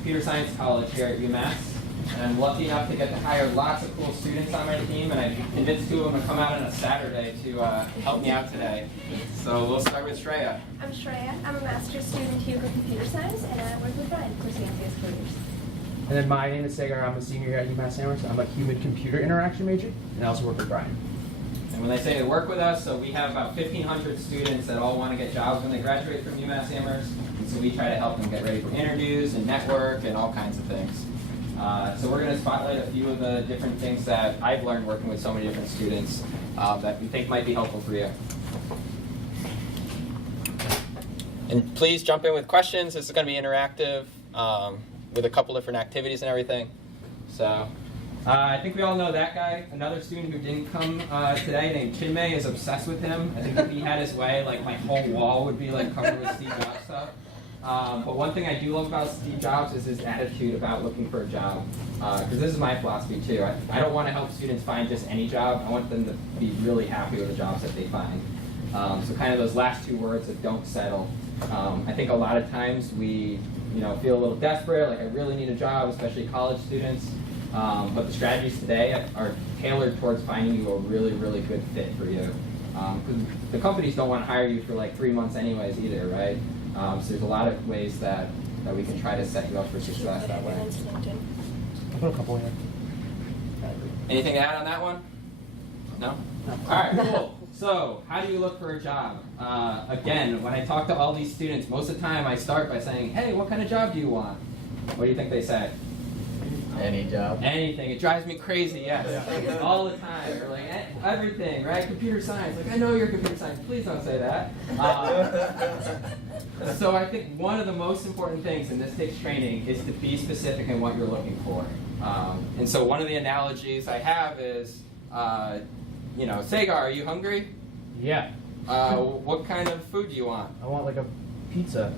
computer science college here at UMass. And I'm lucky enough to get to hire lots of cool students on my team, and I convinced 2 of them to come out on a Saturday to help me out today. So we'll start with Shreya. I'm Shreya. I'm a master's student here for computer science, and I work with Brian for CICS careers. And then my name is Sagar. I'm a senior here at UMass Amherst. I'm a human-computer interaction major, and I also work with Brian. And when they say they work with us, so we have about 1,500 students that all want to get jobs when they graduate from UMass Amherst. And so we try to help them get ready for interviews and network and all kinds of things. So we're going to spotlight a few of the different things that I've learned working with so many different students that we think might be helpful for you. And please jump in with questions. This is going to be interactive with a couple different activities and everything. So I think we all know that guy. Another student who didn't come today named Chinmay is obsessed with him. I think if he had his way, like my whole wall would be like covered with Steve Jobs stuff. But one thing I do love about Steve Jobs is his attitude about looking for a job. Because this is my philosophy too. I don't want to help students find just any job. I want them to be really happy with the jobs that they find. So kind of those last 2 words of don't settle. I think a lot of times we feel a little desperate, like I really need a job, especially college students. But the strategies today are tailored towards finding you a really, really good fit for you. Because the companies don't want to hire you for like 3 months anyways either, right? So there's a lot of ways that we can try to set you up for success that way. I'll put a couple in here. Anything to add on that one? No? All right, cool. So how do you look for a job? Again, when I talk to all these students, most of the time I start by saying, hey, what kind of job do you want? What do you think they say? Any job. Anything. It drives me crazy, yes. All the time. They're like, everything, right? Computer science. Like, I know you're computer science. Please don't say that. So I think one of the most important things, and this takes training, is to be specific in what you're looking for. And so one of the analogies I have is, Sagar, are you hungry? Yeah. What kind of food do you want? I want like a pizza.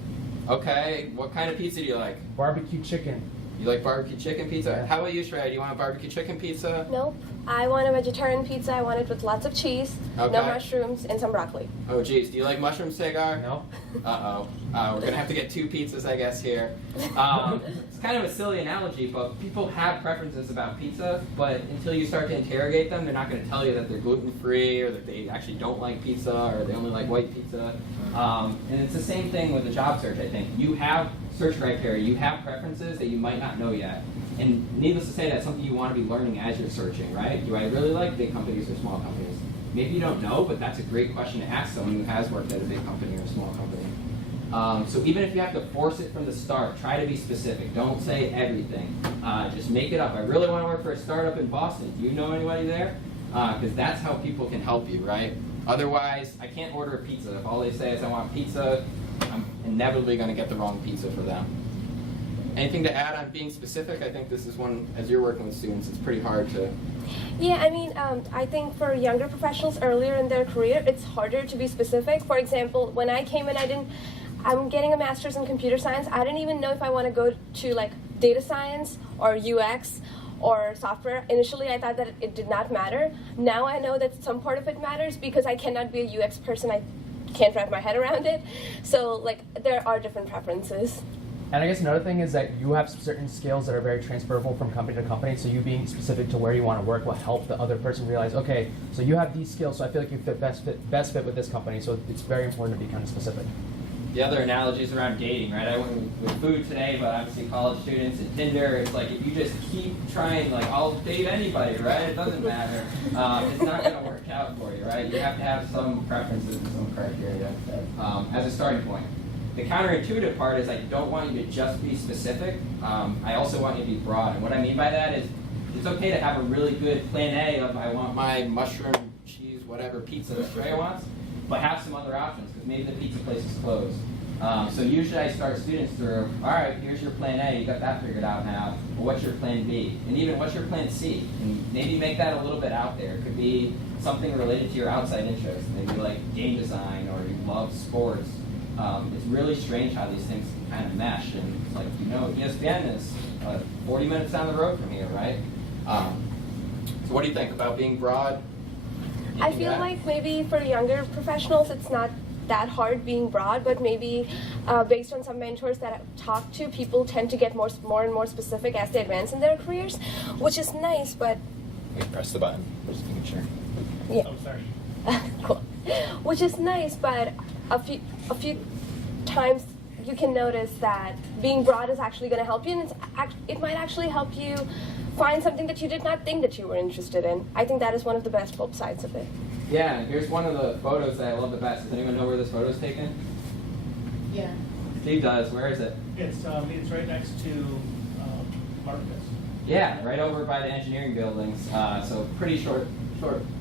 Okay. What kind of pizza do you like? Barbecue chicken. You like barbecue chicken pizza? Yeah. How about you, Shreya? Do you want a barbecue chicken pizza? Nope. I want a vegetarian pizza. I want it with lots of cheese, Okay. no mushrooms, and some broccoli. Oh, geez. Do you like mushrooms, Sagar? No. Uh-oh. We're going to have to get 2 pizzas, I guess, here. It's kind of a silly analogy, but people have preferences about pizza, but until you start to interrogate them, they're not going to tell you that they're gluten-free or that they actually don't like pizza or they only like white pizza. And it's the same thing with the job search, I think. You have search criteria. You have preferences that you might not know yet. And needless to say, that's something you want to be learning as you're searching, right? Do I really like big companies or small companies? Maybe you don't know, but that's a great question to ask someone who has worked at a big company or a small company. So even if you have to force it from the start, try to be specific. Don't say everything. Just make it up. I really want to work for a startup in Boston. Do you know anybody there? Because that's how people can help you, right? Otherwise, I can't order a pizza. If all they say is I want pizza, I'm inevitably going to get the wrong pizza for them. Anything to add on being specific? I think this is one, as you're working with students, it's pretty hard to... Yeah, I mean, I think for younger professionals earlier in their career, it's harder to be specific. For example, when I came in, I'm getting a master's in computer science. I didn't even know if I want to go to like data science or UX or software. Initially, I thought that it did not matter. Now I know that some part of it matters because I cannot be a UX person. I can't wrap my head around it. So like there are different preferences. And I guess another thing is that you have certain skills that are very transferable from company to company, so you being specific to where you want to work will help the other person realize, okay, so you have these skills, so I feel like you best fit with this company, so it's very important to be kind of specific. The other analogies around dating, right? I went with food today, but obviously college students and Tinder, it's like if you just keep trying, like I'll date anybody, right? It doesn't matter. It's not going to work out for you, right? You have to have some preferences and some criteria as a starting point. The counterintuitive part is I don't want you to just be specific. I also want you to be broad. And what I mean by that is it's okay to have a really good plan A of I want my mushroom, cheese, whatever pizza that Shreya wants, but have some other options because maybe the pizza place is closed. So usually I start students through, all right, here's your plan A, you got that figured out now, but what's your plan B? And even what's your plan C? And maybe make that a little bit out there. It could be something related to your outside interests, maybe like game design or you love sports. It's really strange how these things can kind of mesh, and it's like, ESPN is 40 minutes down the road from here, right? So what do you think about being broad? I feel like maybe for younger professionals, it's not that hard being broad, but maybe based on some mentors that I've talked to, people tend to get more and more specific as they advance in their careers, which is nice, but... Wait, press the button. Just making sure. Yeah. Oh, sorry. Cool. Which is nice, but a few times you can notice that being broad is actually going to help you, and it might actually help you find something that you did not think that you were interested in. I think that is one of the best sides of it. Yeah, and here's one of the photos that I love the best. Does anyone know where this photo is taken? Yeah. Steve does. Where is it? It's right next to Marcus. Yeah, right over by the engineering buildings. So pretty short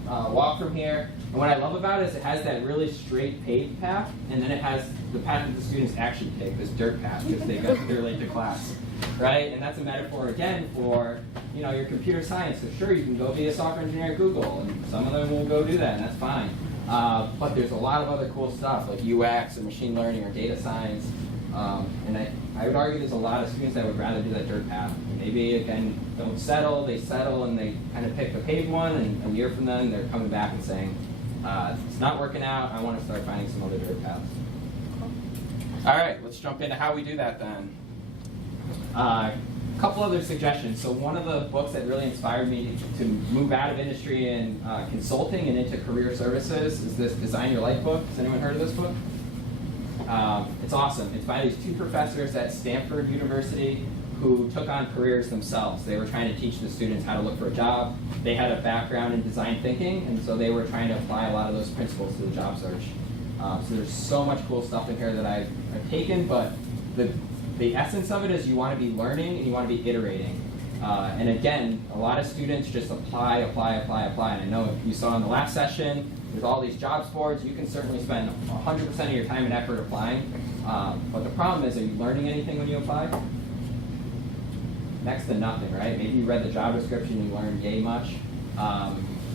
walk from here. And what I love about it is it has that really straight paved path, and then it has the path that the students actually take, this dirt path, because they're late to class, right? And that's a metaphor again for your computer science. So sure, you can go be a software engineer at Google, and some of them will go do that, and that's fine. But there's a lot of other cool stuff like UX or machine learning or data science. And I would argue there's a lot of students that would rather do that dirt path. Maybe, again, don't settle, they settle and they kind of pick the paved one, and a year from then they're coming back and saying, it's not working out, I want to start finding some other dirt paths. All right, let's jump into how we do that then. A couple other suggestions. So one of the books that really inspired me to move out of industry and consulting and into career services is this Design Your Life book. Has anyone heard of this book? It's awesome. It's by these two professors at Stanford University who took on careers themselves. They were trying to teach the students how to look for a job. They had a background in design thinking, and so they were trying to apply a lot of those principles to the job search. So there's so much cool stuff in here that I've taken, but the essence of it is you want to be learning and you want to be iterating. And again, a lot of students just apply. And I know you saw in the last session, there's all these jobs boards. You can certainly spend 100% of your time and effort applying. But the problem is, are you learning anything when you apply? Next to nothing, right? Maybe you read the job description, you learned yay much.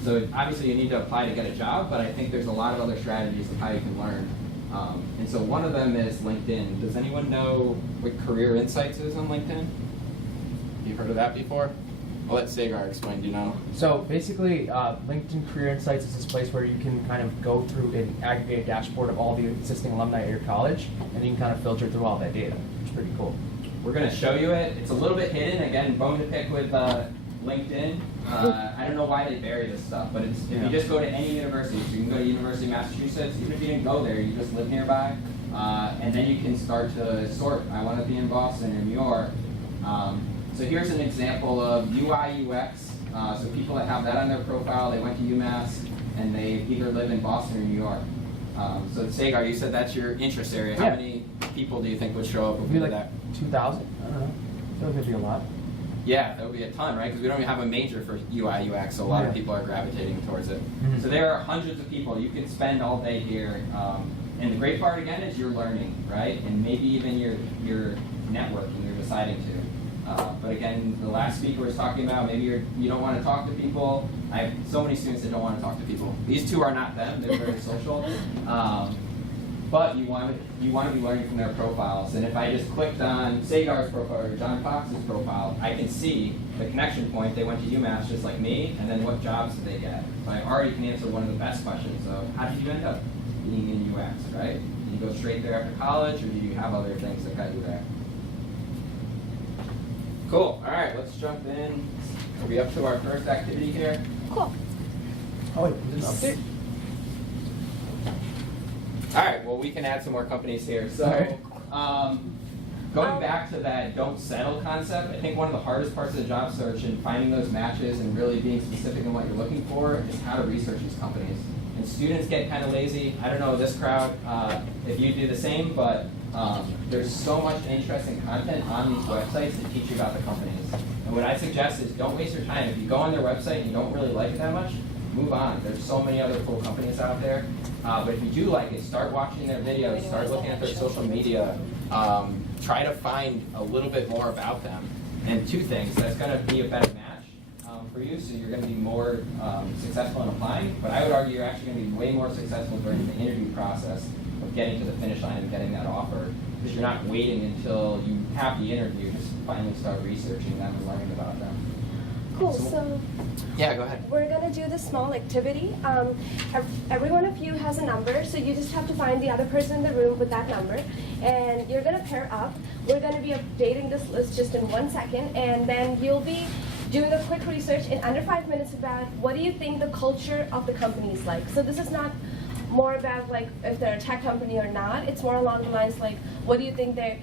So obviously you need to apply to get a job, but I think there's a lot of other strategies of how you can learn. And so one of them is LinkedIn. Does anyone know what Career Insights is on LinkedIn? You've heard of that before? I'll let Sagar explain, do you know? So basically, LinkedIn Career Insights is this place where you can kind of go through an aggregated dashboard of all the existing alumni at your college, and you can kind of filter through all that data, which is pretty cool. We're going to show you it. It's a little bit hidden. Again, bone to pick with LinkedIn. I don't know why they bury this stuff, but if you just go to any university, so you can go to University of Massachusetts, even if you didn't go there, you just live nearby, and then you can start to sort. I want to be in Boston or New York. So here's an example of UI UX. So people that have that on their profile, they went to UMass, and they either live in Boston or New York. So Sagar, you said that's your interest area. How many people do you think would show up if we did that? 2,000? I don't know. I feel like it'd be a lot. Yeah, that would be a ton, right? Because we don't even have a major for UI UX, so a lot of people are gravitating towards it. Mm-hmm. So there are hundreds of people. You can spend all day here. And the great part, again, is you're learning, right? And maybe even you're networking, you're deciding to. But again, the last speaker was talking about maybe you don't want to talk to people. I have so many students that don't want to talk to people. These two are not them. They're very social. But you want to be learning from their profiles. And if I just clicked on Sagar's profile or John Fox's profile, I can see the connection point. They went to UMass just like me, and then what jobs did they get? So I already can answer one of the best questions of how did you end up being in UX, right? Did you go straight there after college, or did you have other things that got you there? Cool. All right, let's jump in. We'll be up to our first activity here. Cool. Oh wait, is this update? All right, well, we can add some more companies here. So going back to that don't settle concept, I think one of the hardest parts of the job search and finding those matches and really being specific in what you're looking for is how to research these companies. And students get kind of lazy. I don't know this crowd, if you do the same, but there's so much interesting content on these websites that teach you about the companies. And what I suggest is don't waste your time. If you go on their website and you don't really like it that much, move on. There's so many other cool companies out there. But if you do like it, start watching their videos, start looking at their social media, try to find a little bit more about them. And two things, that's going to be a better match for you, so you're going to be more successful in applying. But I would argue you're actually going to be way more successful during the interview process of getting to the finish line and getting that offer, because you're not waiting until you have the interview to finally start researching them and learning about them. Cool. So Yeah, go ahead. we're gonna do this small activity. Every one of you has a number, so you just have to find the other person in the room with that number, and you're gonna pair up. We're gonna be updating this list just in 1 second, and then you'll be doing a quick research in under 5 minutes about what do you think the culture of the company is like. So this is not more about like if they're a tech company or not. It's more along the lines like what do you think they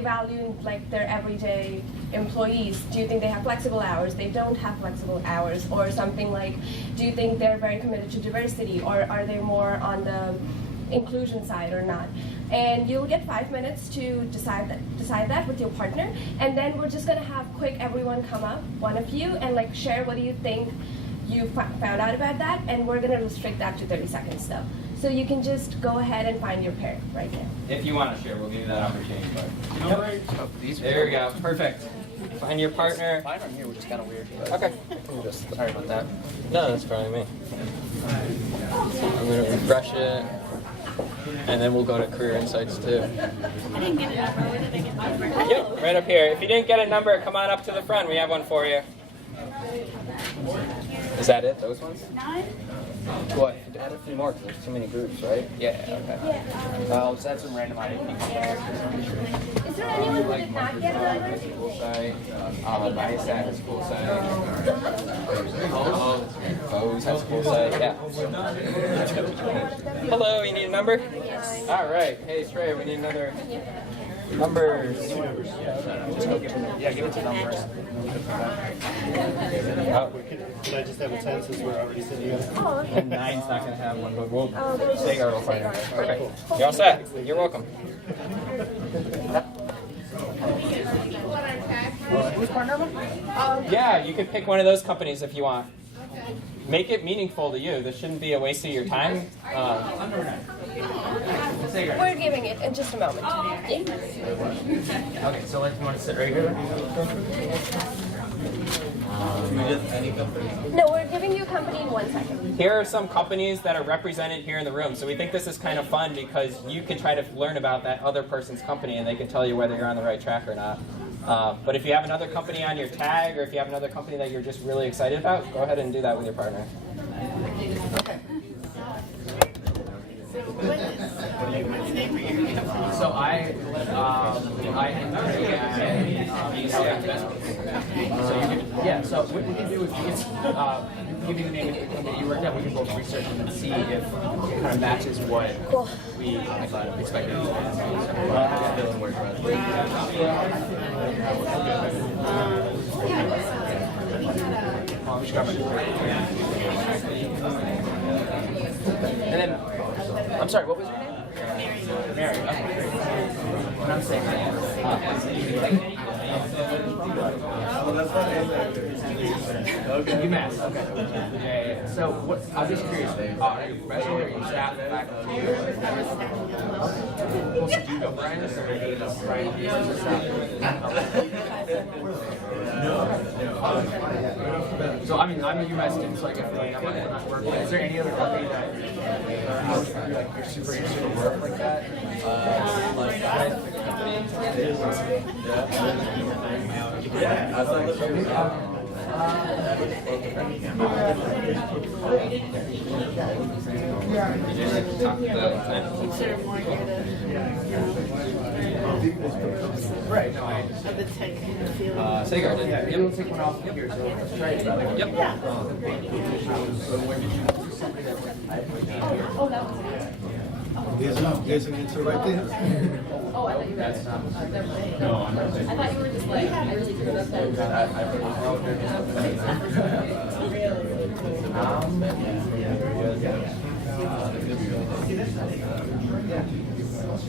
value like their everyday employees. Do you think they have flexible hours? They don't have flexible hours, or something like, do you think they're very committed to diversity, or are they more on the inclusion side or not? And you'll get 5 minutes to decide that with your partner, and then we're just gonna have quick everyone come up, one of you, and like share what do you think you found out about that, and we're gonna restrict that to 30 seconds though. So you can just go ahead and find your pair right now. If you want to share, we'll give you that opportunity. But These there we go. Perfect. Find your partner. Mine on here, which is kind of weird. But Okay. sorry about that. No, that's probably me. I'm going to refresh it. And then we'll go to Career Insights too. I didn't get a number. Where did I get the number? Yep, right up here. If you didn't get a number, come on up to the front. We have one for you. Is that it? Those ones? 9? What? Add a few more because there's too many groups, right? Yeah, okay. Let's add some random ID. Is there anyone who did not get a number? School site. ISAT has school site. Bose has school site. Yeah. Hello, you need a number? Yes. All right. Hey, Trey, we need another numbers. Just go give it. Yeah, give it to them first. Can I just have a 10 since we're already sitting here? Oh, okay. 9's not going to have one, but we'll There's Sagar will find it. Sagar. Perfect. You're all set. You're welcome. Who's partner one? Yeah, you can pick one of those companies if you want. Make it meaningful to you. This shouldn't be a waste of your time. We're giving it in just a moment. Yeah. Okay, so like you want to sit right here? No, we're giving you a company in 1 second. Here are some companies that are represented here in the room. So we think this is kind of fun because you can try to learn about that other person's company and they can tell you whether you're on the right track or not. But if you have another company on your tag or if you have another company that you're just really excited about, go ahead and do that with your partner. So I so what we can do is we can give you the name of the company that you worked at. We can both research and then see if it kind of matches what we expected. And then, I'm sorry, what was your name? Mary. Okay, great. And I'm saying UMass. Okay. Yeah. So, what? I'm just curious. Are you professional? Are you staff, faculty? Well, so do you know Brian? Or do you know Brian? So I mean, I'm a UMass student, so I get like I'm not working. Is there any other company that you're super interested in work like that? Right, no, I understand. The tech field. Sagar did. Yeah, we'll take one off here, so let's try it. Yep. There's an answer right there. Oh, I thought you were. That's not. No, I'm not. I thought you were just like really good at that.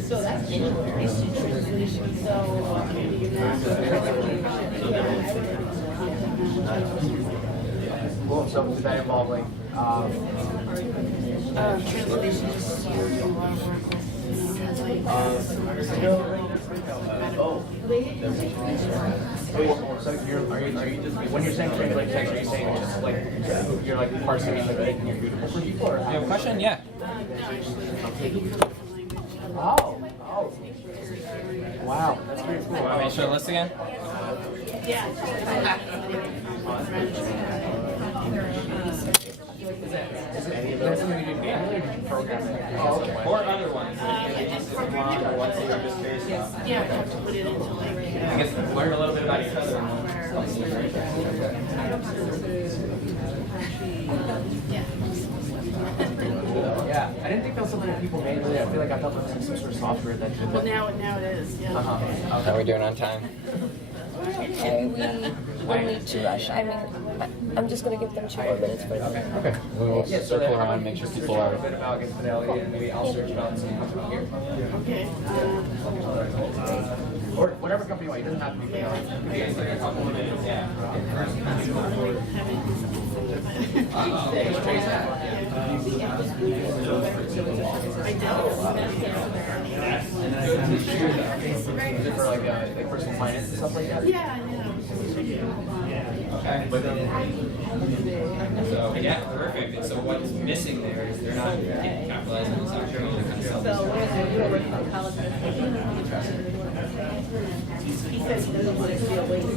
So that's English translation. So Cool. So does that involve like translations. So are you just when you're saying translate text, are you saying just like you're like parsing and like making it beautiful for people? Or You have a question? Yeah. Oh. Wow, that's Want me to show the list again? Yeah. Or other ones. Or ones that you're just curious about. Yeah, have to put it into like. I guess learn a little bit about each other. Yeah, I didn't think that was something that people manually. I feel like I thought there was some sort of software that did Well, that. now it is. Yeah. Uh-huh. How are we doing on time? Okay, we will need to rush. I mean, I'm just going to give them 2 more minutes for Okay. We'll Yeah, so circle then around, make sure people a are. bit about against fidelity, and maybe I'll search about some here. Okay. Or whatever company you want. It doesn't have to be fidelity. Yeah, it's like a couple of minutes, yeah. Is it for like personal finance and stuff like that? Yeah. Okay. So, yeah, perfect. And so what's missing there is they're not capitalizing on this opportunity to kind of sell this. He says he doesn't want to be a waste.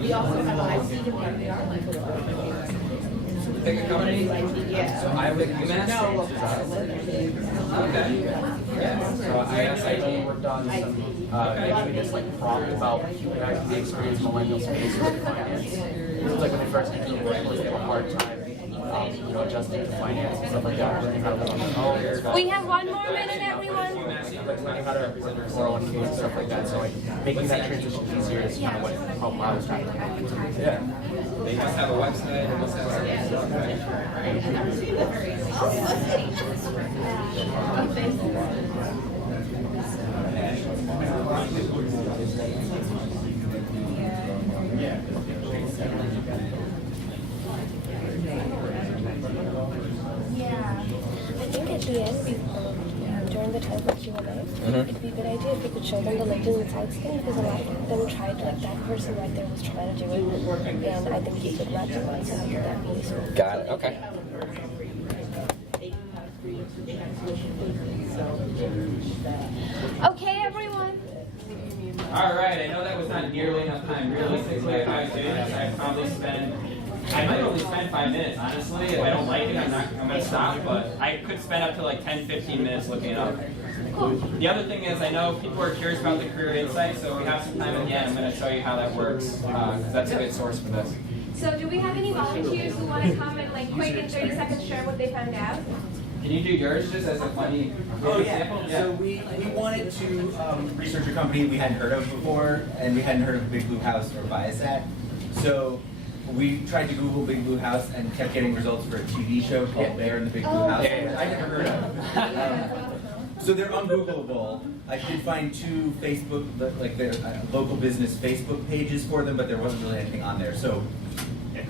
We also have an IT department. Pick a company? Yeah. So I would UMass? Okay. Yeah. So I actually worked on some, maybe this like prompt about humanizing the experience in millennial space with finance. It was like when they first came to the workforce, they have a hard time, adjusting to finance and stuff like that, learning how to live on their own. We have 1 more minute, everyone. Like learning how to represent their 401k and stuff like that. So like making that transition easier is kind of what helped I was trying to do. Yeah. They must have a website. They must have Yeah. I think at the end, during the time for Q&A, it'd be a good idea if we could show them the LinkedIn Insights thing, because a lot of them tried, like that person right there was trying to do it, and I think you could recognize that would be useful. Got it. Okay. Okay, everyone. All right. I know that was not nearly enough time. Realistically, if I was doing this, I might only spend 5 minutes, honestly. If I don't like it, I'm going to stop, but I could spend up to like 10, 15 minutes looking it up. The other thing is, I know people are curious about the career insight, so we have some time at the end. I'm going to show you how that works, because that's a good source for this. So do we have any volunteers who want to come and like quick in 30 seconds share what they found out? Can you do yours just as a funny example? So we wanted to research a company we hadn't heard of before, and we hadn't heard of Big Blue House or Viasat. So we tried to Google Big Blue House and kept getting results for a TV show called Bear in the Big Blue House. Yeah. I never heard of. So they're ungoogleable. I did find 2 Facebook, like their local business Facebook pages for them, but there wasn't really anything on there. So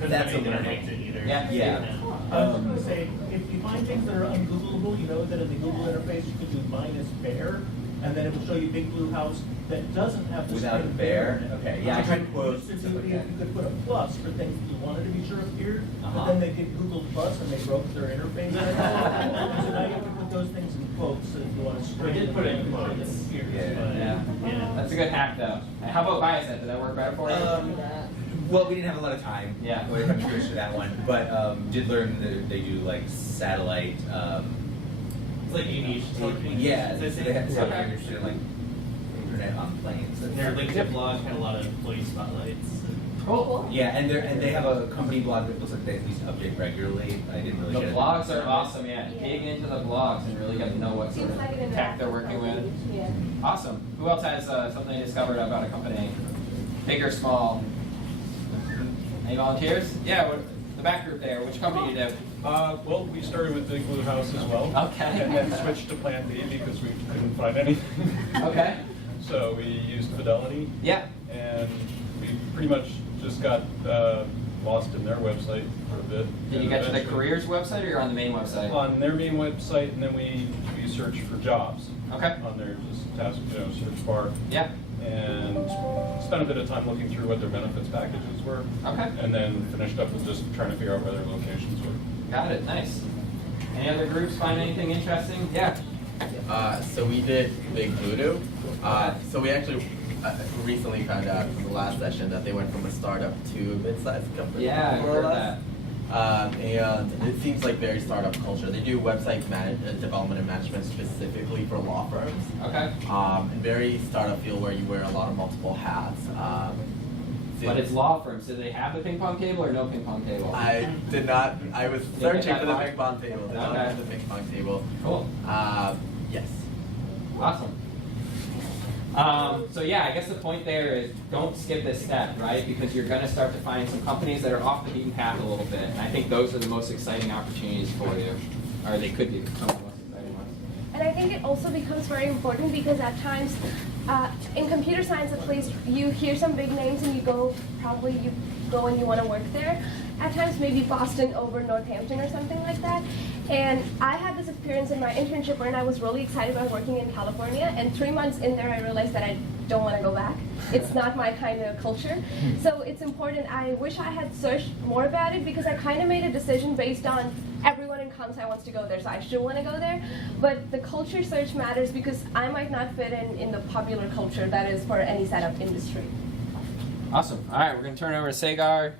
that's a learning. Yeah. Yeah. I was going to say, if you find things that are ungoogleable, you know that in the Google interface you could do -bear, and then it will show you Big Blue House that doesn't have the Without a string bear? in it. Okay, yeah, I tried quotes So and stuff like you that. could put a plus for things that you wanted to be sure appeared, but Uh-huh. then they did Google Plus and they broke their interface. So now you have to put those things in quotes if you want to string. We did put it in quotes. Yeah. That's a good hack, though. How about Viasat? Did that work better for you? Well, we didn't have a lot of time. Yeah. We had to switch to that one, but did learn that they do like satellite. It's like unique. Yeah, they have Okay. something interested in like internet on planes. Their LinkedIn blog had a lot of employee spotlights. Cool. Yeah, and they have a company blog that looks like they at least update regularly. I didn't really The get it. blogs are awesome, yeah. Dig into the blogs and really get to know what sort of tech they're working with. Awesome. Who else has something they discovered about a company? Big or small? Any volunteers? Yeah, the back group there. Which company you do? Well, we started with Big Blue House as well. Okay. And then switched to Plan B because we couldn't find anything. Okay. So we used Fidelity. Yeah. And we pretty much just got lost in their website for a bit. Did you get to the careers website or you're on the main website? On their main website, and then we searched for jobs. Okay. On their just task, search bar. Yeah. And spent a bit of time looking through what their benefits packages were. Okay. And then finished up with just trying to figure out where their locations were. Got it. Nice. Any other groups find anything interesting? Yeah. So we did Big Voodoo. So we actually recently found out from the last session that they went from a startup to a mid-sized company. Yeah, I more or heard less. that. And it seems like very startup culture. They do website development and management specifically for law firms. Okay. And very startup feel where you wear a lot of multiple hats. But it's law firms. Do they have the ping pong table or no ping pong table? I did not. I was Didn't searching get for that the far? ping pong table. Did not Okay. have the ping pong table. Cool. Yes. Awesome. So yeah, I guess the point there is don't skip this step, right? Because you're going to start to find some companies that are off the beaten path a little bit. And I think those are the most exciting opportunities for you. Or they could be some of the most exciting ones. And I think it also becomes very important because at times, in computer science at least, you hear some big names and you go and you want to work there. At times maybe Boston over Northampton or something like that. And I had this experience in my internship when I was really excited about working in California, and 3 months in there I realized that I don't want to go back. It's not my kind of culture. So it's important. I wish I had searched more about it because I kind of made a decision based on everyone in comp sci wants to go there, so I should want to go there. But the culture search matters because I might not fit in the popular culture that is for any setup industry. Awesome. All right, we're going to turn it over to Sagar.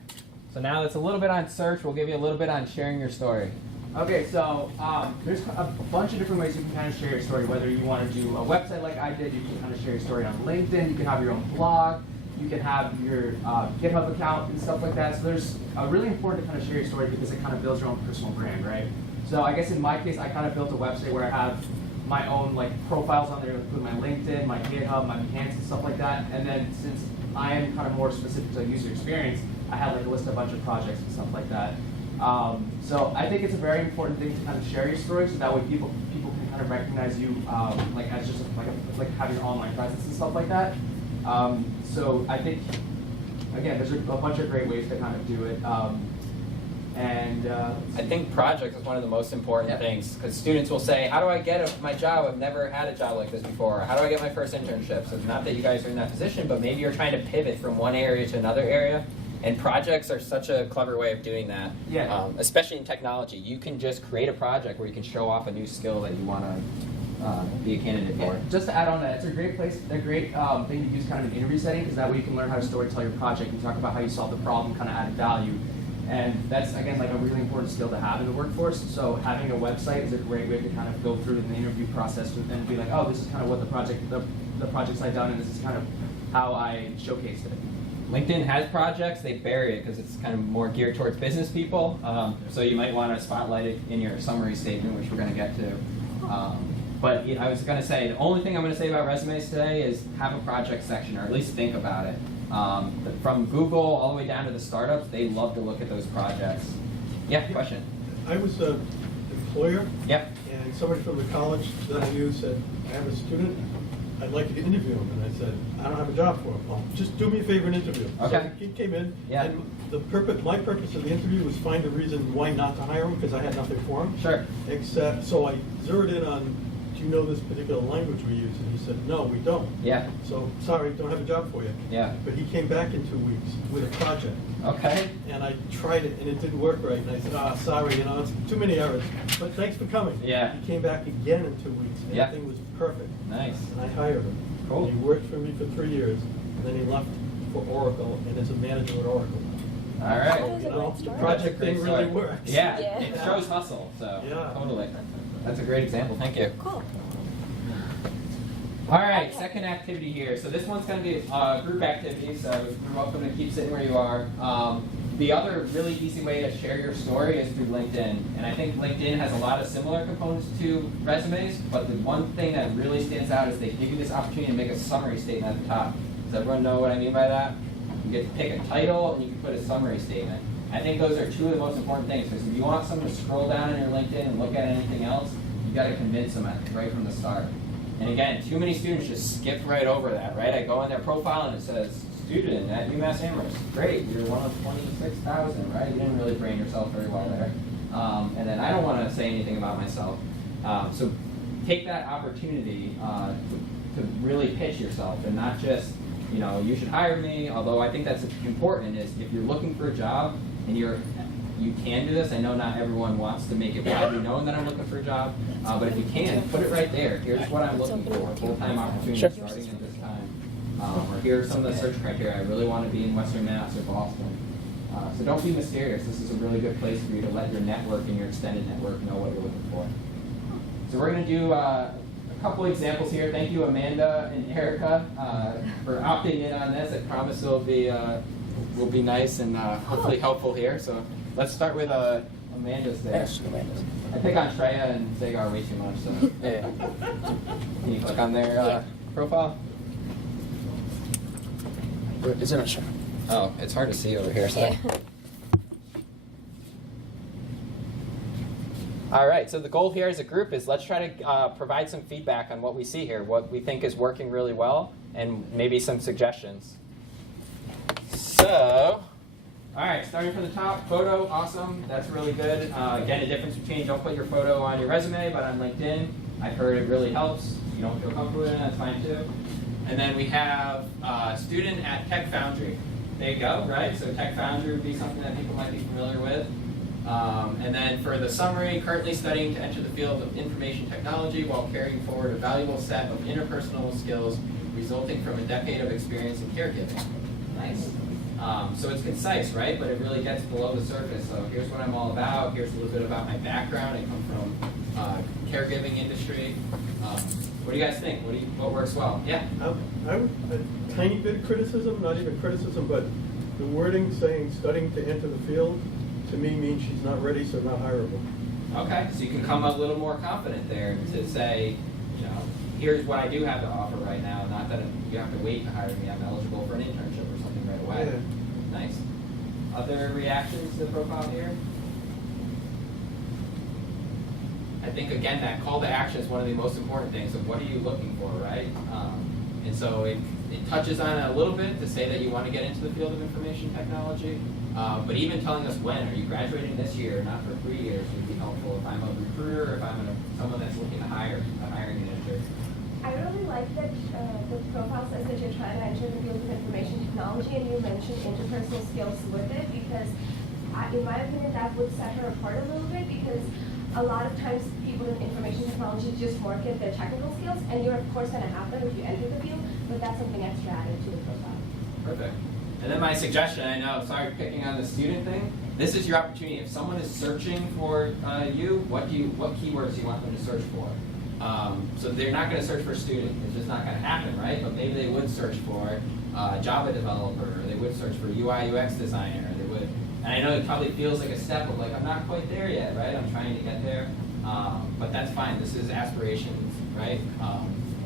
So now that's a little bit on search. We'll give you a little bit on sharing your story. Okay, so there's a bunch of different ways you can kind of share your story. Whether you want to do a website like I did, you can kind of share your story on LinkedIn. You can have your own blog. You can have your GitHub account and stuff like that. So there's really important to kind of share your story because it kind of builds your own personal brand, right? So I guess in my case, I kind of built a website where I have my own like profiles on there, including my LinkedIn, my GitHub, my Behance, and stuff like that. And then since I am kind of more specific to user experience, I had like a list of a bunch of projects and stuff like that. So I think it's a very important thing to kind of share your story, so that way people can kind of recognize you like as just like having an online presence and stuff like that. So I think again, there's a bunch of great ways to kind of do it. I think projects is one of the most important things because students will say, how do I get my job? I've never had a job like this before. How do I get my first internship? So it's not that you guys are in that position, but maybe you're trying to pivot from one area to another area. And projects are such a clever way of doing that, especially in technology. You can just create a project where you can show off a new skill that you want to be a candidate for. Just to add on that, it's a great thing to use kind of an interview setting, because that way you can learn how to storytell your project and talk about how you solve the problem, kind of added value. And that's, again, like a really important skill to have in the workforce. So having a website is a great way to kind of go through the interview process and be like, oh, this is kind of what the projects I've done, and this is kind of how I showcased it. LinkedIn has projects, they bury it because it's kind of more geared towards business people. So you might want to spotlight it in your summary statement, which we're going to get to. But I was going to say, the only thing I'm going to say about resumes today is have a project section, or at least think about it. From Google all the way down to the startups, they love to look at those projects. Yeah, question? I was an employer. Yep. And somebody from the college that I knew said, I have a student, I'd like you to interview him. And I said, I don't have a job for him. Well, just do me a favor and interview him. Okay. So he came in, Yeah. and my purpose of the interview was find a reason why not to hire him, because I had nothing for him. Sure. Except, so I zeroed in on, do you know this particular language we use? And he said, no, we don't. Yeah. So, sorry, don't have a job for you. Yeah. But he came back in 2 weeks with a project. Okay. And I tried it, and it didn't work right. And I said, sorry, it's too many errors. But thanks for coming. Yeah. He came back again in 2 weeks, and Yeah. everything was perfect. Nice. And I hired him. Cool. And he worked for me for 3 years, and then he left for Oracle, and is a manager at Oracle. All right. That is a great story. Project That's a thing great really story. works. Yeah, Yeah. it shows hustle, so Yeah. totally. That's a great example, thank you. Cool. All right, second activity here. So this one's going to be a group activity, so you're welcome to keep sitting where you are. The other really easy way to share your story is through LinkedIn. And I think LinkedIn has a lot of similar components to resumes, but the one thing that really stands out is they give you this opportunity to make a summary statement at the top. Does everyone know what I mean by that? You get to pick a title and you can put a summary statement. I think those are two of the most important things, because if you want someone to scroll down in your LinkedIn and look at anything else, you got to convince them right from the start. And again, too many students just skip right over that, right? I go on their profile and it says, student at UMass Amherst. Great, you're one of 26,000, right? You didn't really brand yourself very well there. And then I don't want to say anything about myself. So take that opportunity to really pitch yourself and not just, you should hire me, although I think that's important, is if you're looking for a job and you can do this. I know not everyone wants to make it widely known that I'm looking for a job, but if you can, put it right there. Here's what I'm looking for, full-time opportunity starting at this time. Or here are some of the search criteria. I really want to be in Western Mass or Boston. So don't be mysterious. This is a really good place for you to let your network and your extended network know what you're looking for. So we're going to do a couple examples here. Thank you, Amanda and Erica, for opting in on this. I promise it will be nice and hopefully helpful here. So let's start with Amanda's there. Yes, Amanda's. I pick on Treya and Zagar way too much. So Yeah. can you click on their profile? Is it on show? Oh, it's hard to see over here. So. All right, so the goal here as a group is let's try to provide some feedback on what we see here, what we think is working really well, and maybe some suggestions. So, all right, starting from the top, photo, awesome, that's really good. Again, a difference between don't put your photo on your resume, but on LinkedIn. I've heard it really helps. If you don't feel comfortable with it, that's fine too. And then we have student at Tech Foundry. There you go, right? So Tech Foundry would be something that people might be familiar with. And then for the summary, currently studying to enter the field of information technology while carrying forward a valuable set of interpersonal skills resulting from a decade of experience in caregiving. Nice. So it's concise, right? But it really gets below the surface. So here's what I'm all about. Here's a little bit about my background. I come from caregiving industry. What do you guys think? What works well? Yeah. I would, a tiny bit of criticism, not even criticism, but the wording saying studying to enter the field, to me means she's not ready, so not hireable. Okay, so you can come a little more confident there to say, you know, here's what I do have to offer right now. Not that you have to wait to hire me. I'm eligible for an internship or something right away. Yeah. Nice. Other reactions to the profile here? I think, again, that call to action is one of the most important things of what are you looking for, right? And so it touches on it a little bit to say that you want to get into the field of information technology. But even telling us when, are you graduating this year, not for 3 years, would be helpful if I'm a recruiter, if I'm someone that's looking to hire, a hiring manager. I really like that the profile says that you're trying to enter the field of information technology, and you mentioned interpersonal skills with it, because in my opinion that would set her apart a little bit, because a lot of times people in information technology just market their technical skills, and you're of course going to have them if you enter the field, but that's something extra added to the profile. Perfect. And then my suggestion, I know, sorry picking on the student thing, this is your opportunity. If someone is searching for you, what keywords do you want them to search for? So they're not going to search for student. It's just not going to happen, right? But maybe they would search for Java developer, or they would search for UI UX designer, or they would, and I know it probably feels like a step of like, I'm not quite there yet, right? I'm trying to get there. But that's fine. This is aspirations, right?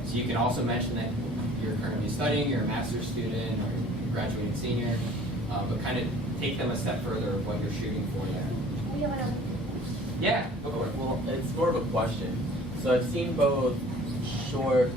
So you can also mention that you're currently studying, you're a master's student, or graduating senior, but kind of take them a step further of what you're shooting for there. Yeah, go for it. Well, it's more of a question. So I've seen both short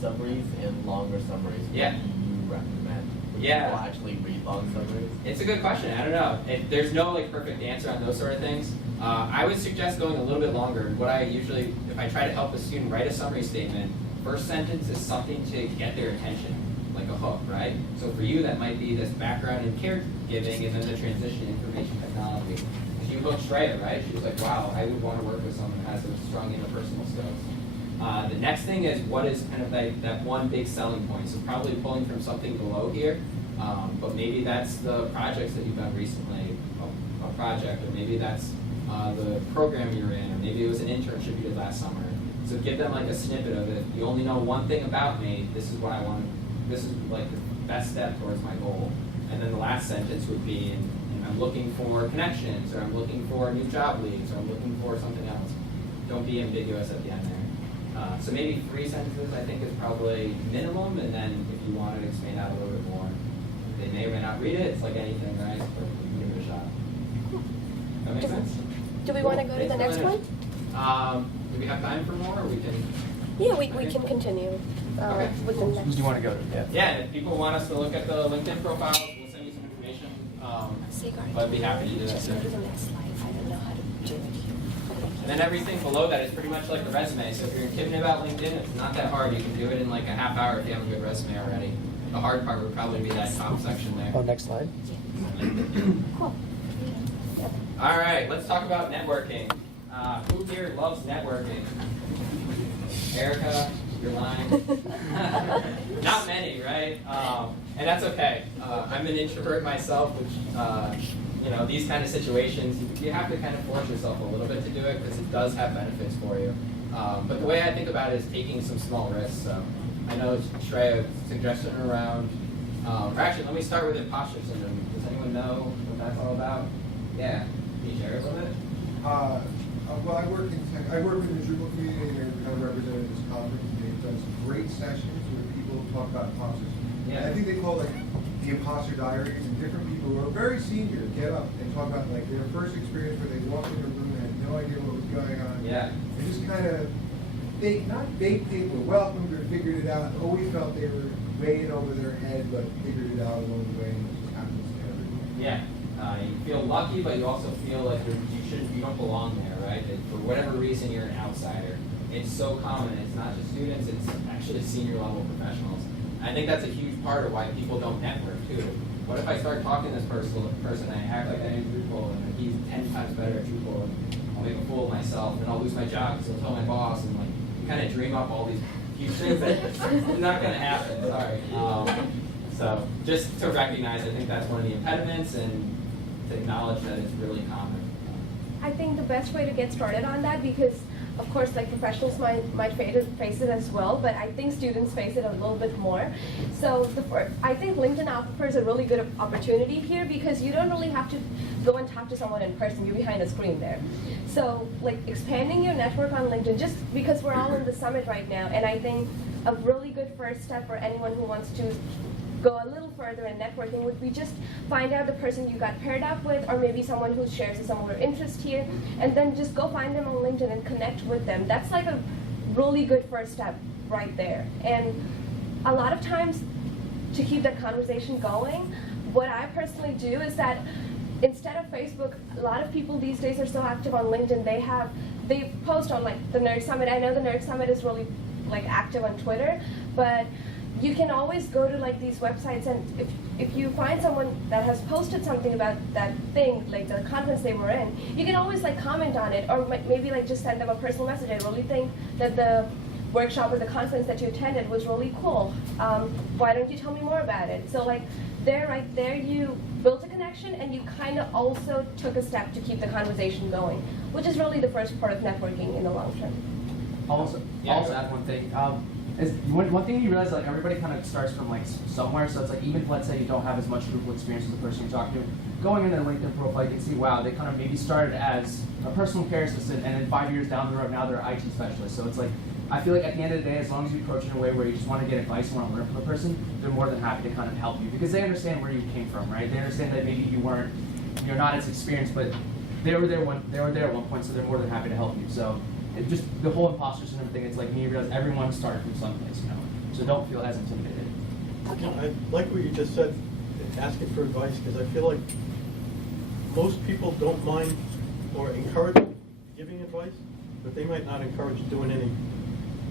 summaries and longer summaries. Yeah. What do you recommend? Would Yeah. people actually read long summaries? It's a good question. I don't know. There's no like perfect answer on those sort of things. I would suggest going a little bit longer. What I usually, if I try to help a student write a summary statement, first sentence is something to get their attention, like a hook, right? So for you, that might be this background in caregiving and then the transition to information technology. If you hooked Shreya, right? She was like, wow, I would want to work with someone who has some strong interpersonal skills. The next thing is what is kind of that one big selling point. So probably pulling from something below here, but maybe that's the projects that you've done recently, a project, or maybe that's the program you're in, or maybe it was an internship you did last summer. So give them like a snippet of it. You only know one thing about me. This is what I want. This is like the best step towards my goal. And then the last sentence would be, I'm looking for connections, or I'm looking for new job leads, or I'm looking for something else. Don't be ambiguous at the end there. So maybe 3 sentences I think is probably minimum, and then if you want to expand out a little bit more, they may or may not read it. It's like anything, right? But you can give it a shot. That makes sense? Do we want to go to the next one? Do we have time for more, or we can? Yeah, we can continue Okay. with the next. Who do you want to go to? Yeah. Yeah, if people want us to look at the LinkedIn profiles, we'll send you some information. But I'd be happy to do that Just too. go to the next slide. I don't know how to do it here. And then everything below that is pretty much like a resume. So if you're kidding about LinkedIn, it's not that hard. You can do it in like a half hour if you have a good resume already. The hard part would probably be that top section there. Oh, next slide. Cool. All right, let's talk about networking. Who here loves networking? Erica, You're lying. Not many, right? And that's okay. I'm an introvert myself, which, you know, these kind of situations, you have to kind of force yourself a little bit to do it because it does have benefits for you. But the way I think about it is taking some small risks. So I know Shreya suggestion around, or actually, let me start with imposter syndrome. Does anyone know what that's all about? Yeah, can you share it a little bit? Well, I work in the Drupal community and kind of represented this conference. They've done some great sessions where people talk about imposters. Yeah. And I think they call it the imposter diaries, and different people who are very senior get up and talk about like their first experience where they walked in a room and had no idea what was going on. Yeah. And just kind of, not baked people were welcomed or figured it out, always felt they were way in over their head, but figured it out along the way, and it just happens to everyone. Yeah. You feel lucky, but you also feel like you don't belong there, right? That for whatever reason, you're an outsider. It's so common. It's not just students. It's actually senior level professionals. I think that's a huge part of why people don't network too. What if I start talking to this person and I act like I know Drupal and he's 10 times better at Drupal and I'll make a fool of myself and I'll lose my job because I'll tell my boss and like you kind of dream up all these huge things that are not going to happen. Sorry. So just to recognize, I think that's one of the impediments and to acknowledge that it's really common. I think the best way to get started on that, because of course like professionals might face it as well, but I think students face it a little bit more. So I think LinkedIn offers a really good opportunity here because you don't really have to go and talk to someone in person, you're behind a screen there. So like expanding your network on LinkedIn, just because we're all in the summit right now, and I think a really good first step for anyone who wants to go a little further in networking would be just find out the person you got paired up with, or maybe someone who shares a similar interest here, and then just go find them on LinkedIn and connect with them. That's like a really good first step right there. And a lot of times, to keep that conversation going, what I personally do is that instead of Facebook, a lot of people these days are so active on LinkedIn, they post on like the Nerd Summit. I know the Nerd Summit is really like active on Twitter, but you can always go to like these websites, and if you find someone that has posted something about that thing, like the conference they were in, you can always like comment on it, or maybe like just send them a personal message. I really think that the workshop or the conference that you attended was really cool. Why don't you tell me more about it? So like right there, you built a connection, and you kind of also took a step to keep the conversation going, which is really the first part of networking in the long term. Also add one thing. Is one thing you realize, like everybody kind of starts from like somewhere, so it's like even if let's say you don't have as much Drupal experience as the person you're talking to, going in their LinkedIn profile, you can see, wow, they kind of maybe started as a personal care assistant, and then 5 years down the road, now they're an IT specialist. So it's like, I feel like at the end of the day, as long as you approach it in a way where you just want to get advice and want to learn from the person, they're more than happy to kind of help you, because they understand where you came from, right? They understand that maybe you're not as experienced, but they were there at one point, so they're more than happy to help you. So it just the whole imposter syndrome thing, it's like you realize everyone started from someplace, you know. So don't feel as intimidated. I like what you just said, asking for advice, because I feel like most people don't mind or encourage giving advice, but they might not encourage doing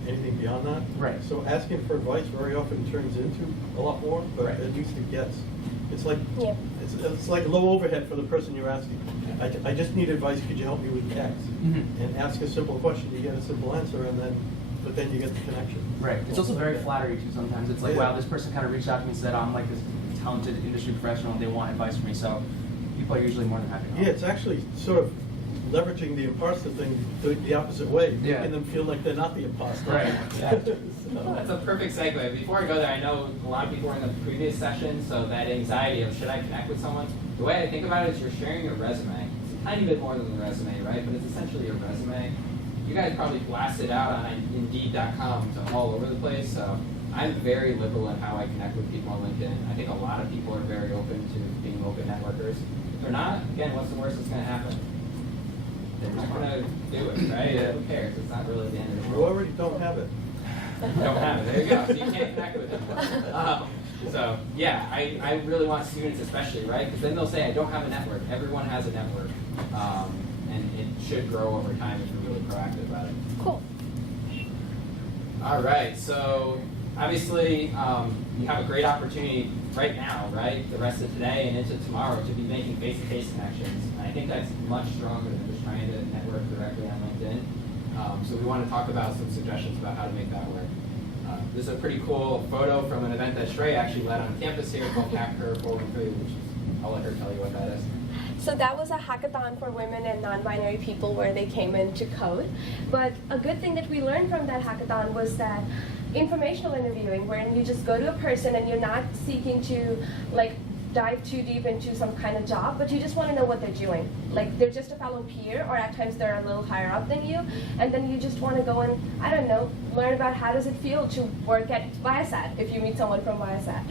anything beyond that. Right. So asking for advice very often turns into a lot more, but Right. at least it gets. It's like Yeah. it's like low overhead for the person you're asking. I just need advice. Could you help me with X? Mm-hmm. And ask a simple question. You get a simple answer, but then you get the connection. Right. It's also very flattering too sometimes. It's like, Yeah. wow, this person kind of reached out to me and said, I'm like this talented industry professional and they want advice from me. So people are usually more than happy to help. Yeah, it's actually sort of leveraging the imposter thing the opposite way, Yeah. making them feel like they're not the imposter. Right. Yeah. So- That's a perfect segue. Before I go there, I know a lot of people were in the previous session, so that anxiety of should I connect with someone? The way I think about it is you're sharing your resume. It's a tiny bit more than a resume, right? But it's essentially your resume. You guys probably blast it out on Indeed.com to all over the place, so I'm very liberal in how I connect with people on LinkedIn. I think a lot of people are very open to being open networkers. If they're not, again, what's the worst that's going to happen? They're not going to do it, right? Who cares? It's not really the end of the You world. already don't have it. Don't have it. There you go. So you can't connect with them. So yeah, I really want students especially, right? Because then they'll say, I don't have a network. Everyone has a network. And it should grow over time if you're really proactive about it. Cool. All right. So obviously, you have a great opportunity right now, right? The rest of today and into tomorrow to be making face-to-face connections. And I think that's much stronger than just trying to network directly on LinkedIn. So we want to talk about some suggestions about how to make that work. This is a pretty cool photo from an event that Shrey actually led on campus here called Hacker 413, which is, I'll let her tell you what that is. So that was a hackathon for women and non-binary people where they came in to code. But a good thing that we learned from that hackathon was that informational interviewing, wherein you just go to a person and you're not seeking to like dive too deep into some kind of job, but you just want to know what they're doing. Like they're just a fellow peer, or at times they're a little higher up than you, and then you just want to go and, I don't know, learn about how does it feel to work at Viasat if you meet someone from Viasat.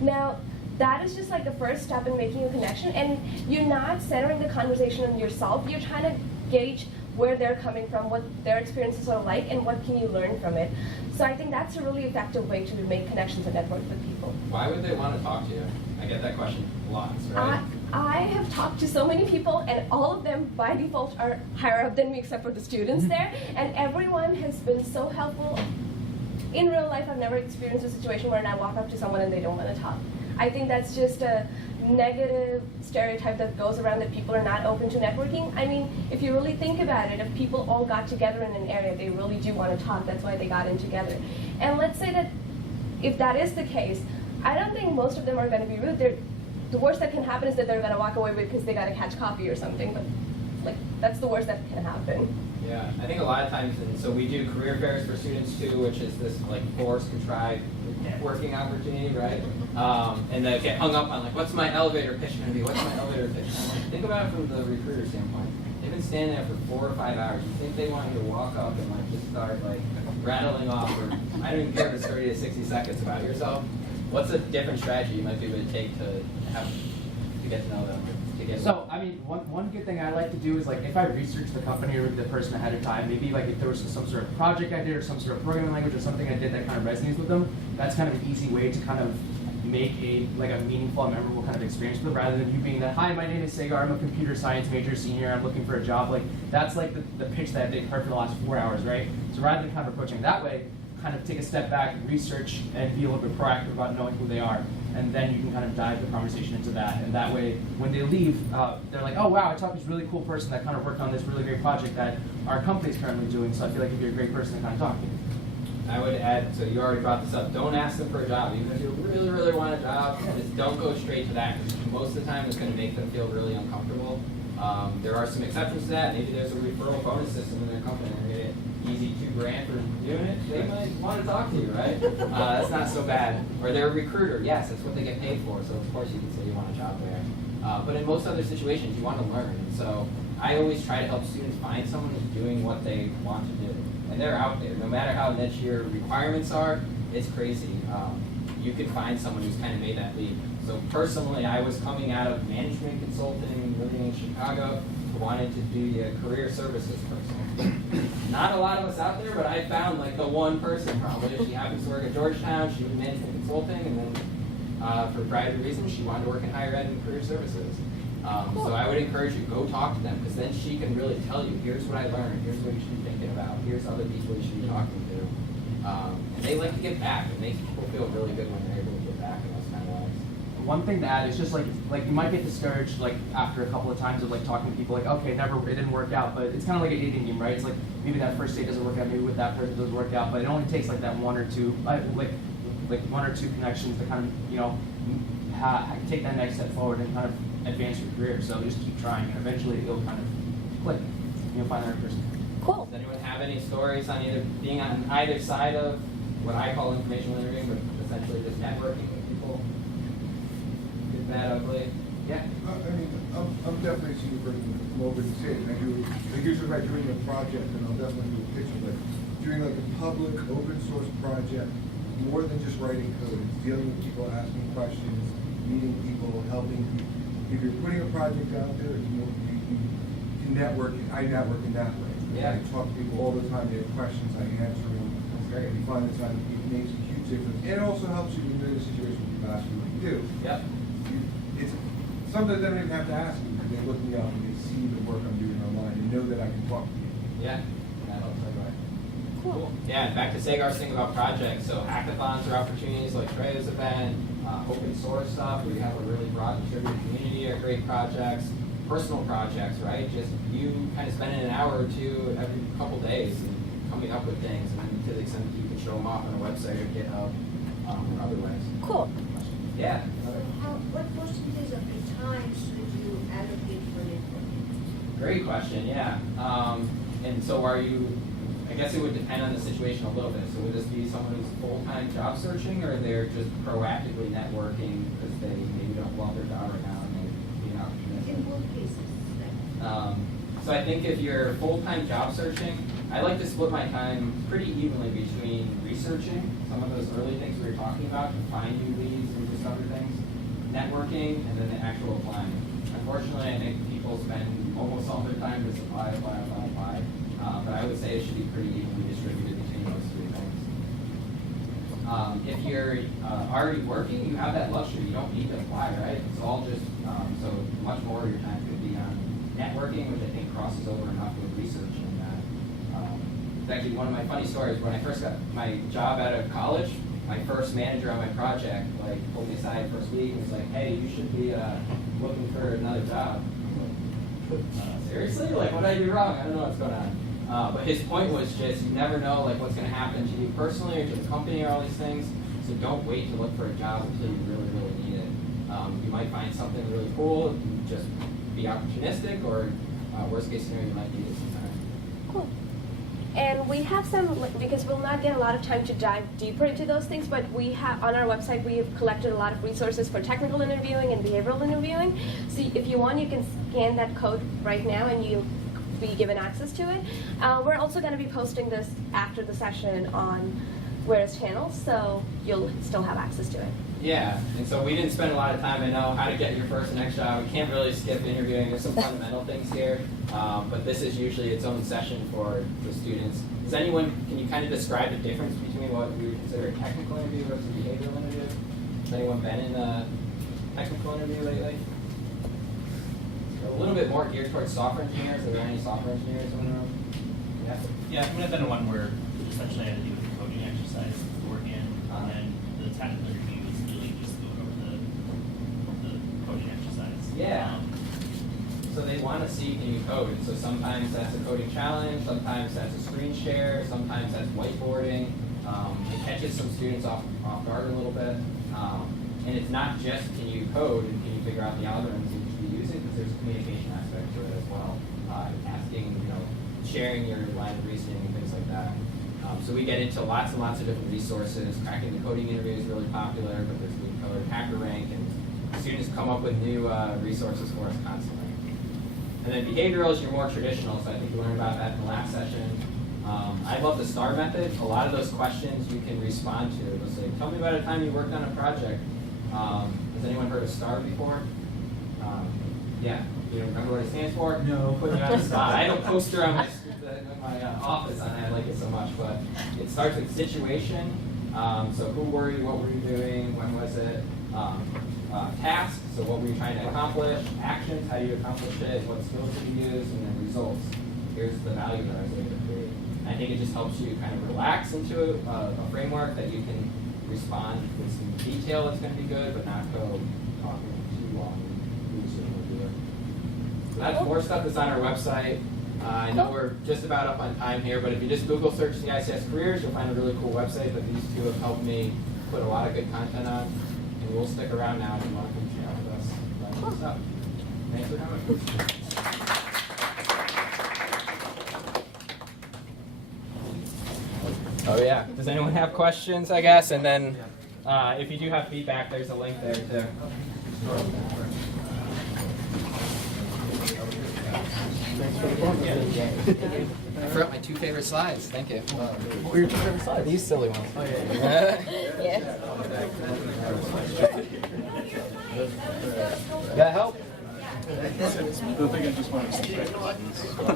Now, that is just like the first step in making a connection, and you're not centering the conversation on yourself. You're trying to gauge where they're coming from, what their experiences are like, and what can you learn from it. So I think that's a really effective way to make connections and network with people. Why would they want to talk to you? I get that question lots, right? I have talked to so many people, and all of them by default are higher up than me except for the students there, and everyone has been so helpful. In real life, I've never experienced a situation where I walk up to someone and they don't want to talk. I think that's just a negative stereotype that goes around that people are not open to networking. I mean, if you really think about it, if people all got together in an area, they really do want to talk. That's why they got in together. And let's say that if that is the case, I don't think most of them are going to be rude. The worst that can happen is that they're going to walk away because they got to catch coffee or something. But like that's the worst that can happen. Yeah, I think a lot of times, and so we do career fairs for students too, which is this like forced, contrived networking opportunity, right? And they get hung up on like, what's my elevator pitch going to be? What's my elevator pitch? And I'm like, think about it from the recruiter standpoint. They've been standing there for 4 or 5 hours. You think they want you to walk up and like just start like rattling off, or I don't even care if it's 30 to 60 seconds about yourself. What's a different strategy you might be able to take to get to know them? So, I mean, one good thing I like to do is, like, if I research the company or the person ahead of time, maybe, like, if there was some sort of project I did or some sort of programming language or something I did that kind of resonates with them, that's kind of an easy way to kind of make a meaningful and memorable kind of experience with them, rather than you being that, hi, my name is Sagar, I'm a computer science major senior, I'm looking for a job. Like, that's, like, the pitch that they've heard for the last 4 hours, right? So rather than kind of approaching that way, kind of take a step back, research, and be a little bit proactive about knowing who they are. And then you can kind of dive the conversation into that. And that way, when they leave, they're like, oh, wow, I talked to this really cool person that kind of worked on this really great project that our company is currently doing, so I feel like it'd be a great person to kind of talk to. I would add, so you already brought this up, don't ask them for a job. Even if you really, really want a job, just don't go straight to that, because most of the time it's going to make them feel really uncomfortable. There are some exceptions to that. Maybe there's a referral bonus system in their company. They're going to get easy $2,000 for doing it. They might want to talk to you, right? That's not so bad. Or they're a recruiter. Yes, that's what they get paid for. So of course you can say you want a job there. But in most other situations, you want to learn. So I always try to help students find someone who's doing what they want to do. And they're out there. No matter how niche your requirements are, it's crazy. You can find someone who's kind of made that leap. So personally, I was coming out of management consulting, living in Chicago, wanted to be a career services person. Not a lot of us out there, but I found like the one person probably. She happens to work at Georgetown, she was management consulting, and then for private reasons, she wanted to work in higher ed and career services. So I would encourage you, go talk to them, because then she can really tell you, here's what I learned, here's what you should be thinking about, here's other people you should be talking to. And they like to give back. It makes people feel really good when they're able to give back in those kind of ways. One thing to add is just like you might get discouraged like after a couple of times of like talking to people, like, okay, it didn't work out, but it's kind of like a dating game, right? It's like maybe that first date doesn't work out, maybe with that person doesn't work out, but it only takes like that one or two connections to kind of take that next step forward and kind of advance your career. So just keep trying, and eventually it'll kind of click. You'll find the right person. Cool. Does anyone have any stories on being on either side of what I call informational interviewing, but essentially just networking with people? Good, bad, ugly? Yeah. I mean, I'm definitely a senior person from over the state. I usually write doing a project, and I'll definitely do a picture, but doing like a public open source project, more than just writing code, it's dealing with people, asking questions, meeting people, helping people. If you're putting a project out there, it's more, you can network. I network in that way. Yeah. I talk to people all the time. They have questions, I answer them. Great. You find the time it makes a huge difference. And it also helps you when you're in a situation where people ask you what you do. Yep. It's sometimes they don't even have to ask me, because they look me up and they see the work I'm doing online and know that I can talk to you. Yeah. That helps everybody. Cool. Yeah, and back to Sagar's thing about projects. So hackathons are opportunities like Shreya's event, open source stuff where you have a really broad distributed community are great projects. Personal projects, right? Just you kind of spending an hour or two every couple days and coming up with things, and then to the extent that you can show them off on a website or GitHub or other ways. Cool. Yeah. What percentage of your time should you allocate for networking? Great question, yeah. And so are you, I guess it would depend on the situation a little bit. So would this be someone who's full-time job searching, or they're just proactively networking because they maybe don't love their job right now and they're being opportunistic? In both cases. So I think if you're full-time job searching, I like to split my time pretty evenly between researching some of those early things we were talking about to find new leads and just other things, networking, and then the actual applying. Unfortunately, I think people spend almost all their time just apply. But I would say it should be pretty evenly distributed between those three things. If you're already working, you have that luxury. You don't need to apply, right? It's all just, so much more of your time could be on networking, which I think crosses over enough with research and that. It's actually one of my funny stories. When I first got my job out of college, my first manager on my project pulled me aside first week and was like, "Hey, you should be looking for another job." I was like, seriously? What did I do wrong? I don't know what's going on. But his point was just, you never know what's going to happen to you personally or to the company or all these things. So don't wait to look for a job until you really, really need it. You might find something really cool. Just be opportunistic, or worst case scenario, you might need it sometime. Cool. And we have some, because we'll not get a lot of time to dive deeper into those things, but we have, on our website, we have collected a lot of resources for technical interviewing and behavioral interviewing. So if you want, you can scan that code right now and you'll be given access to it. We're also going to be posting this after the session on Where's channel, so you'll still have access to it. Yeah, and so we didn't spend a lot of time. I know how to get your first and next job. We can't really skip interviewing. There's some fundamental things here, but this is usually its own session for the students. Does anyone, can you kind of describe the difference between what we would consider a technical interview versus a behavioral interview? Has anyone been in a technical interview lately? A little bit more geared towards software engineers. Are there any software engineers in the room? Yeah, I've been in one where essentially I had to do a coding exercise beforehand, and then the technical interview was really just going over the coding exercise. Yeah. So they want to see can you code. So sometimes that's a coding challenge, sometimes that's a screen share, sometimes that's whiteboarding. It catches some students off guard a little bit. And it's not just can you code and can you figure out the algorithms you should be using, because there's a communication aspect to it as well. Asking, sharing your line of reasoning and things like that. So we get into lots and lots of different resources. Cracking the coding interview is really popular, but there's LeetCode, HackerRank, and students come up with new resources for us constantly. And then behaviorals, you're more traditional, so I think you learned about that in the last session. I love the STAR method. A lot of those questions you can respond to. They'll say, tell me about a time you worked on a project. Has anyone heard of STAR before? Yeah. You remember what it stands for? No. Putting you on the spot. I have a poster on my office on it. I like it so much. But it starts with situation. So who were you? What were you doing? When was it? Tasks. So what were you trying to accomplish? Actions. How do you accomplish it? What skills did you use? And then results. Here's the value that I was able to create. I think it just helps you kind of relax into a framework that you can respond with some detail that's going to be good, but not go talking too long and lose it. So that's more stuff that's on our website. I know we're just about up on time here, but if you just Google search CICS careers, you'll find a really cool website that these two have helped me put a lot of good content on. And we'll stick around now if you want to come chat with us. Learn stuff. Thanks for coming. Oh yeah, does anyone have questions, I guess? And then if you do have feedback, there's a link there too. I forgot my two favorite slides, thank you. What were your two favorite slides? These silly ones. Oh yeah. Yeah. That help? I think I just want to